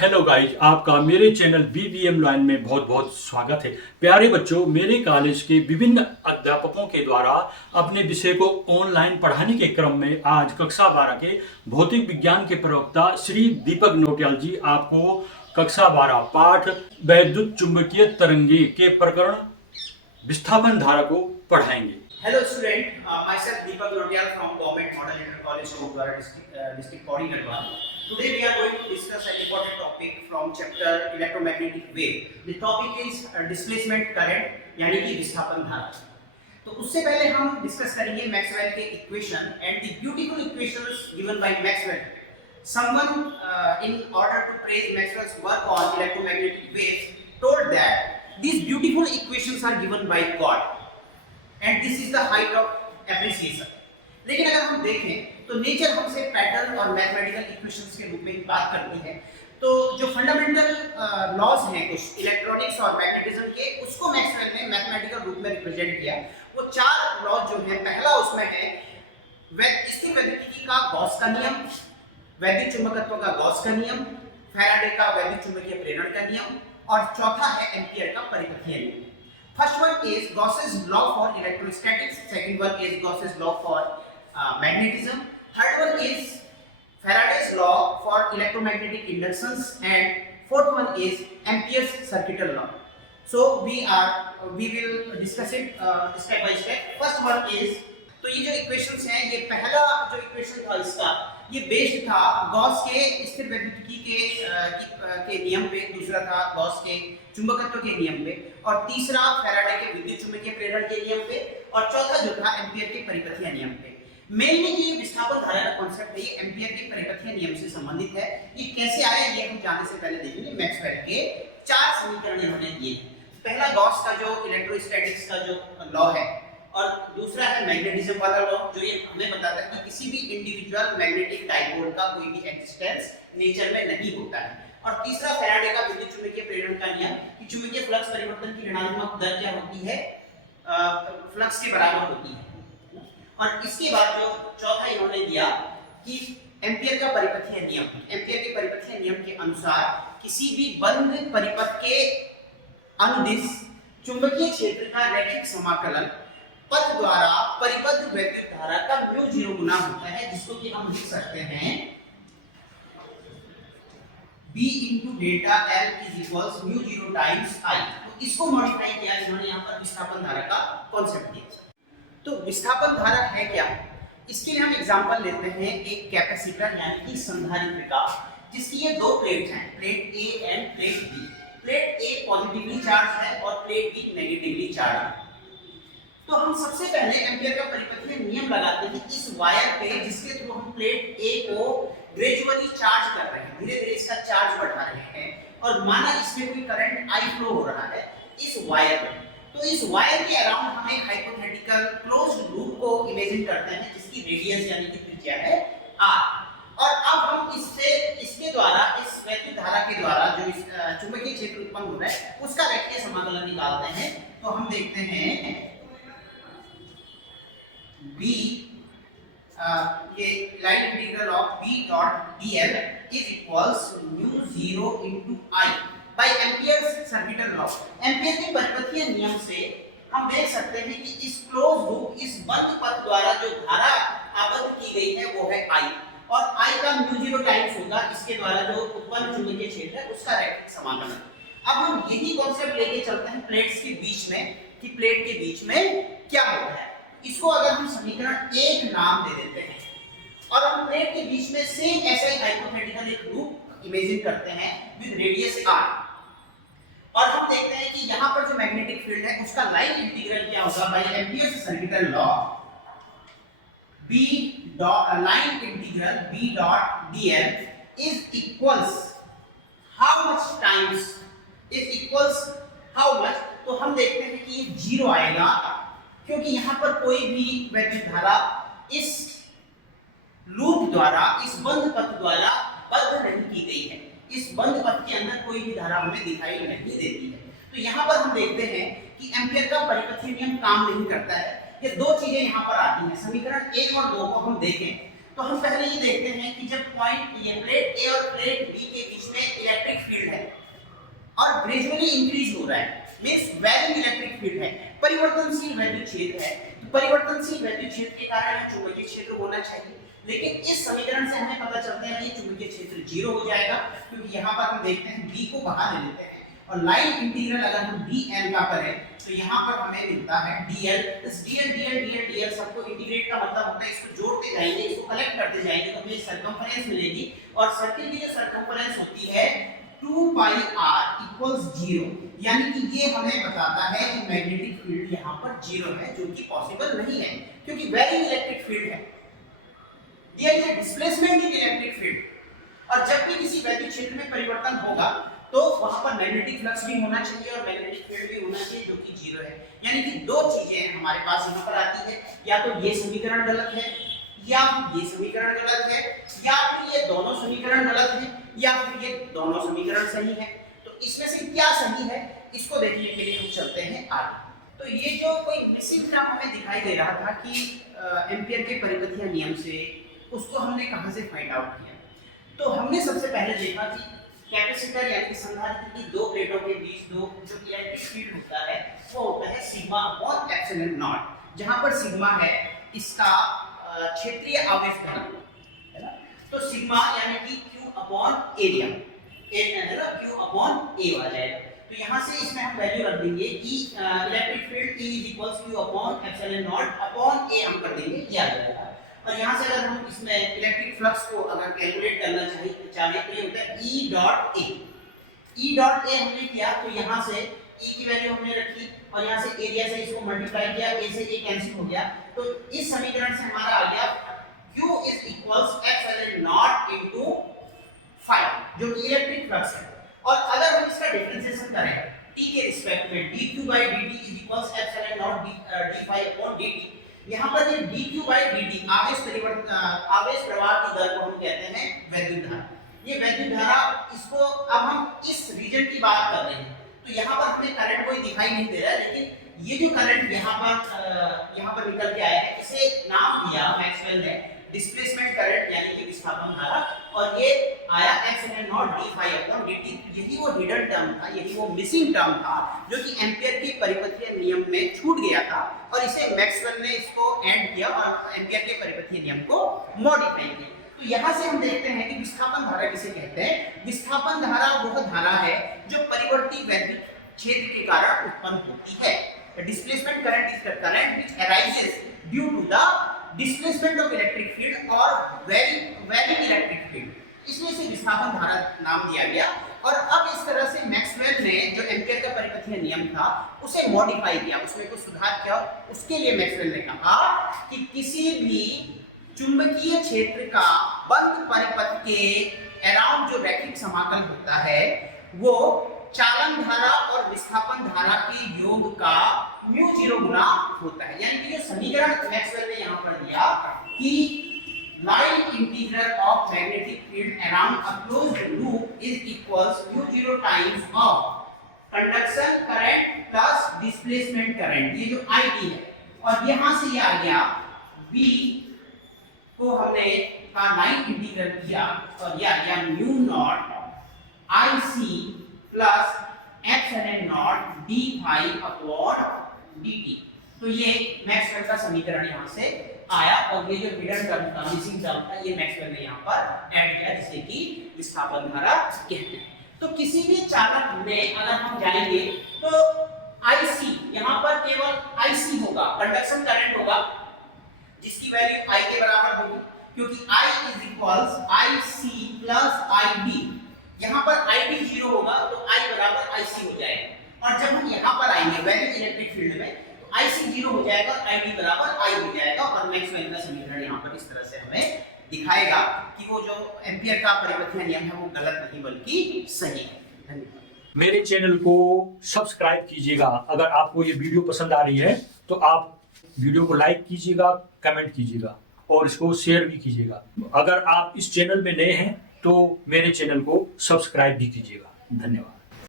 Hello guys, आपका मेरे channel BVM line में बहुत बहुत स्वागत है। प्यारे बच्चों, मेरे कॉलेज के विभिन्न अध्यापकों के द्वारा अपने विषय को ऑनलाइन पढ़ाने के क्रम में आज कक्षा 12 के भौतिक विज्ञान के प्रवक्ता श्री दीपक नोटियाल जी आपको कक्षा 12 पाठ वैद्युत चुंबकीय तरंगे के प्रकरण विस्थापन धारा को पढ़ाएंगे। Hello student, myself Deepak Notial from Government Model Inter College, Hondwara district Pauri Garhwal. Today we are going to discuss an important topic from chapter electromagnetic wave. The topic is displacement current, यानी कि विस्थापन धारा। तो उससे पहले हम discuss करेंगे Maxwell के equation and the beautiful equations given by Maxwell. Someone in order to praise Maxwell's work on electromagnetic waves told that these beautiful equations are given by God. And this is the height of appreciation. लेकिन अगर हम देखें तो nature हमसे pattern और mathematical equations के रूप में बात करती है. तो जो फंडामेंटल लॉज हैं कुछ इलेक्ट्रॉनिक्स और मैग्नेटिज्म के, उसको मैक्सवेल ने मैथमेटिकल रूप में रिप्रेजेंट किया. वो चार लॉज जो है, पहला उसमें है स्थिर वैद्युतिकी का गॉस का नियम, वैद्युत चुंबकत्व का गॉस का नियम, फैराडे का वैद्युत चुंबकीय प्रेरण का नियम, और चौथा है एम्पियर का परिपथीय नियम. First one is Gauss's law for electrostatics. Second one is Gauss's law for magnetism. Third one is Faraday's law for electromagnetic inductions, and fourth one is Ampere's circuital law. So we will discuss it step by step. First one is, तो ये जो equations हैं, ये पहला जो equation था इसका, ये बेस्ड था गॉस के स्थिर वैद्युतिकी के नियम पे, दूसरा था गॉस के चुंबकत्व के नियम पे, और तीसरा फैराडे के विद्युत चुंबकीय प्रेरण के नियम पे, और चौथा जो था एम्पियर के परिपथीय नियम पे. मेनली ये विस्थापन धारा का कांसेप्ट है, ये एम्पियर के परिपथीय नियम से संबंधित है. ये कैसे आया ये हम जानने से पहले देखेंगे. मैक्सवेल के चार समीकरण इन्होंने दिए. पहला गॉस का जो इलेक्ट्रोस्टैटिक्स का जो लॉ है, और दूसरा है मैग्नेटिज्म वाला लॉ, जो ये हमें बताता है कि किसी भी इंडिविजुअल मैग्नेटिक डाइपोल का कोई भी एक्सिस्टेंस नेचर में नहीं होता है. और तीसरा फैराडे का विद्युत चुंबकीय प्रेरण का नियम, कि चुंबकीय फ्लक्स परिवर्तन की ऋणात्मक दर क्या होती है, फ्लक्स के बराबर होती है. और इसके बाद जो चौथा इन्होंने दिया कि एम्पियर का परिपथीय नियम. एम्पियर के परिपथीय नियम के अनुसार किसी भी बंद परिपथ के अनुदिश चुंबकीय क्षेत्र का रैखिक समाकलन पथ द्वारा परिबद्ध वैद्युत धारा का म्यू 0 गुना होता है, जिसको कि हम लिख सकते हैं B into delta L is equals mu 0 times I. तो इसको मॉडिफाई किया इन्होंने यहाँ पर विस्थापन धारा का कॉन्सेप्ट दिया. तो विस्थापन धारा है क्या, इसके लिए हम एग्जांपल लेते हैं एक कैपेसिटर यानी कि संधारित्र का, जिसकी ये दो प्लेट हैं, plate A end plate B. Plate A positively charge है और प्लेट B नेगेटिवली चार्ज है. तो हम सबसे पहले एम्पियर का परिपथीय नियम लगाते हैं इस वायर पे, जिसके थ्रू हम प्लेट A को ग्रेजुअली चार्ज कर रहे हैं, धीरे-धीरे इसका चार्ज बढ़ा रहे हैं, और माना इसमें कोई करंट I फ्लो हो रहा है इस वायर में. तो इस वायर के अराउंड हम एक हाइपोथेटिकल क्लोज्ड लूप को इमेजिन करते हैं, जिसकी रेडियस यानी कि त्रिज्या है R. और अब हम इसके द्वारा, इस वैद्युत धारा के द्वारा जो इस चुंबकीय क्षेत्र उत्पन्न हो रहा है, उसका रेखीय समाकलन निकालते हैं. तो हम देखते हैं B ये line integral of B dot dl is equals mu 0 into I by Ampere's circuital law. Ampere के परिपथीय नियम से हम देख सकते हैं कि इस क्लोज लूप, इस बंद पथ द्वारा जो धारा आबद्ध की गई है वो है I, और I का म्यू 0 टाइम्स होगा इसके द्वारा जो उत्पन्न चुंबकीय क्षेत्र है उसका रैखिक समाकलन. अब हम यही कॉन्सेप्ट लेके चलते हैं प्लेट्स के बीच में, कि प्लेट के बीच में क्या होता है. इसको अगर हम समीकरण 1 नाम दे देते हैं, और हम प्लेट के बीच में सेम ऐसा ही हाइपोथेटिकल एक लूप इमेजिन करते हैं विद रेडियस r, और हम देखते हैं कि यहाँ पर जो मैग्नेटिक फील्ड है उसका लाइन इंटीग्रल क्या होगा, by Ampere's circuital law B dot line integral B dot dl is equals how much times, is equals how much. तो हम देखते हैं कि ये 0 आएगा, क्योंकि यहाँ पर कोई भी वैद्युत धारा इस लूप द्वारा, इस बंद पथ द्वारा बद्ध नहीं की गई है. इस बंद पथ के अंदर कोई भी धारा हमें दिखाई नहीं देती है. तो यहाँ पर हम देखते हैं कि एम्पियर का परिपथीय नियम काम नहीं करता है. ये दो चीजें यहाँ पर आती हैं. समीकरण 1 और 2 को हम देखें तो हम पहले ये देखते हैं कि जब पॉइंट ये प्लेट A और प्लेट B के बीच में इलेक्ट्रिक ग्रेजुअली इंक्रीज हो रहा है, मींस वैरिंग इलेक्ट्रिक फील्ड है, परिवर्तनशील वैद्युत क्षेत्र है। परिवर्तनशील वैद्युत क्षेत्र के कारण चुंबकीय क्षेत्र होना चाहिए, लेकिन इस समीकरण से हमें पता चलता है कि चुंबकीय क्षेत्र 0 हो जाएगा, क्योंकि यहाँ पर हम देखते हैं b को बाहर ले लेते हैं और लाइन इंटीग्रल अगर हम dl का करें तो यहाँ पर हमें मिलता है dl। इस dl सबको इंटीग्रेट का मतलब होता है इसको जोड़ते जाएंगे, इसको कलेक्ट करते जाएंगे तो हमें सर्कमफरेंस मिलेगी, और सर्किल की जो सर्कमफरेंस होती है 2 पाई r इक्वल्स 0, यानी कि ये हमें बताता है कि मैग्नेटिक फील्ड यहाँ पर 0 है, जो कि पॉसिबल नहीं है क्योंकि वेरी इलेक्ट्रिक फील्ड है। दिया गया डिस्प्लेसमेंट इन इलेक्ट्रिक फील्ड, और जब भी किसी वैद्युत क्षेत्र में परिवर्तन होगा तो वहां पर मैग्नेटिक फ्लक्स भी होना चाहिए और मैग्नेटिक फील्ड भी होना चाहिए, जो कि 0 है। यानी कि दो चीजें हमारे पास यहाँ पर आती है, या तो ये समीकरण गलत है, या ये समीकरण गलत है, या फिर ये दोनों समीकरण गलत है, या फिर ये दोनों समीकरण सही है। तो इसमें से क्या सही है इसको देखने के लिए हम चलते हैं आगे। तो ये जो कोई मिसिंग टर्म हमें दिखाई दे रहा था कि एम्पियर के परिपथीय नियम से, उसको हमने कहां से फाइंड आउट किया? तो हमने सबसे पहले देखा कि कैपेसिटर यानी कि संधारित्र की दो प्लेटों के बीच जो इलेक्ट्रिक फील्ड होता है वो होता है सिग्मा अपॉन एप्सिलॉन नॉट, जहां पर सिग्मा है इसका क्षेत्रीय आवेश घनत्व, है ना। तो सिग्मा यानी कि q अपॉन एरिया, है ना, q अपॉन a आ जाएगा। तो यहां से इसमें हम वैल्यू रख देंगे E electric field E equals q upon epsilon not upon a हम कर देंगे, ये आ जाएगा। और यहाँ से अगर हम इसमें इलेक्ट्रिक फ्लक्स को अगर कैलकुलेट करना चाहे तो ये होता है E dot A। E dot A हमने किया तो यहाँ से E की वैल्यू हमने रखी और यहाँ से एरिया से इसको मल्टीप्लाई किया, A से A कैंसिल हो गया, तो इस समीकरण से हमारा आ गया Q is equals epsilon not into 5, जो कि इलेक्ट्रिक फ्लक्स है। और अगर हम इसका डिफरेंशिएशन करें t के रिस्पेक्ट में dq/dt is equals epsilon not d5 upon dt, यहाँ पर ये dq/dt आवेश प्रवाह की दर को हम कहते हैं वैद्युत धारा। ये वैद्युत धारा, इसको अब हम इस रीजन की बात कर रहे हैं, तो यहाँ पर हमें करंट कोई दिखाई नहीं दे रहा है, लेकिन ये जो करंट यहाँ पर निकल के आया है इसे नाम दिया मैक्सवेल ने डिस्प्लेसमेंट करंट यानी कि विस्थापन धारा, और ये आया epsilon not d5 upon dt। यही वो हिडन टर्म था, यही वो मिसिंग टर्म था जो कि एम्पियर के परिपथीय नियम में छूट गया था, और इसे मैक्सवेल ने इसको ऐड किया और एम्पियर के परिपथीय नियम को मॉडिफाई किया। तो यहाँ से हम देखते हैं कि विस्थापन धारा किसे कहते हैं। विस्थापन धारा वह धारा है जो परिवर्ती वैद्युत क्षेत्र के कारण उत्पन्न होती है। Displacement current is the current which arises due to the displacement of electric field और वेरिंग इलेक्ट्रिक फील्ड, इसमें से विस्थापन धारा नाम दिया गया। और अब इस तरह से मैक्सवेल ने जो एम्पियर का परिपथीय नियम था उसे मॉडिफाई किया, उसमें कुछ सुधार किया। उसके लिए मैक्सवेल ने कहा कि किसी भी चुंबकीय क्षेत्र का बंद परिपथ के अराउंड जो रैखिक समाकल होता है वो चालन धारा और विस्थापन धारा के योग का μ0 गुना होता है। यानी कि जो समीकरण मैक्सवेल ने यहाँ पर दिया कि line integral of magnetic field around a closed loop is equals μ0 times of conduction current plus displacement current, ये जो ID है, और यहाँ से ये आ गया V को हमने का लाइन इंटीग्रल किया और ये आ गया μ0 IC plus epsilon not d5 upon dt। तो ये मैक्सवेल का समीकरण यहाँ से आया, और ये जो हिडन टर्म था, मिसिंग टर्म था, ये मैक्सवेल ने यहाँ पर ऐड किया, जिसे कि विस्थापन धारा कहते हैं। तो किसी भी चालक में अगर हम जाएंगे तो IC यहाँ पर केवल IC होगा, कंडक्शन करंट होगा, जिसकी वैल्यू I के बराबर होगी, क्योंकि I is equals IC plus IB। यहाँ पर ID 0 होगा तो I बराबर IC हो जाएगा, और जब हम यहाँ पर आएंगे वैलिड इलेक्ट्रिक फील्ड में तो IC 0 हो जाएगा, ID बराबर I हो जाएगा, और मैक्सवेल का समीकरण यहाँ पर इस तरह से हमें दिखाएगा कि वो जो एम्पियर का परिपथीय नियम है वो गलत नहीं बल्कि सही है। धन्यवाद। मेरे चैनल को सब्सक्राइब कीजिएगा। अगर आपको ये वीडियो पसंद आ रही है तो आप वीडियो को लाइक कीजिएगा, कमेंट कीजिएगा और इसको शेयर भी कीजिएगा। अगर आप इस चैनल में नए हैं तो मेरे चैनल को सब्सक्राइब भी कीजिएगा। धन्यवाद।